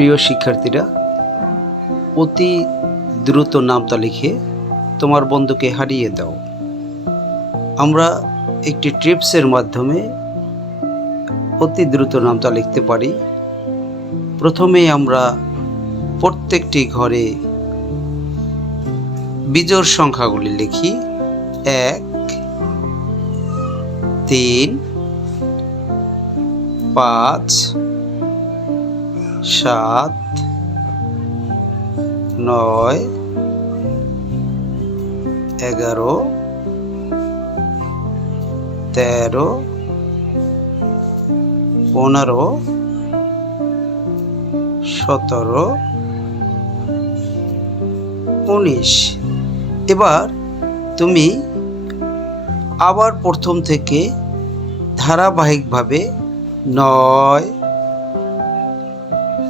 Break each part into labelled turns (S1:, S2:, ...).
S1: প্রিয় শিক্ষার্থীরা, অতি দ্রুত নামতা লিখে তোমার বন্ধুকে হারিয়ে দাও। আমরা একটি ট্রিপসের মাধ্যমে অতি দ্রুত নামতা লিখতে পারি। প্রথমেই আমরা প্রত্যেকটি ঘরে বিজোড় সংখ্যাগুলি লিখি। এক, তিন, পাঁচ সাত নয় এগারো তেরো পনেরো সতেরো উনিশ। এবার তুমি আবার প্রথম থেকে ধারাবাহিকভাবে নয়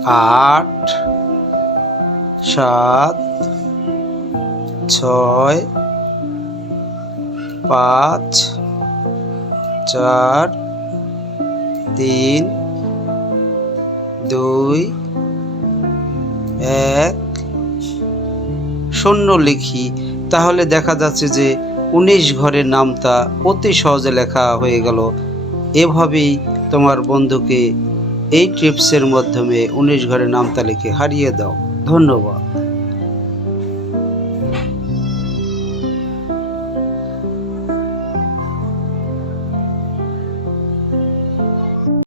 S1: আট, সাত, ছয়, পাঁচ, চার, তিন, দুই, এক। শূন্য লিখি। তাহলে দেখা যাচ্ছে যে উনিশ ঘরের নামটা অতি সহজে লেখা হয়ে গেল। এভাবেই তোমার বন্ধুকে এই টিপসের মাধ্যমে উনিশ ঘরের নামতা লিখে হারিয়ে দাও। ধন্যবাদ।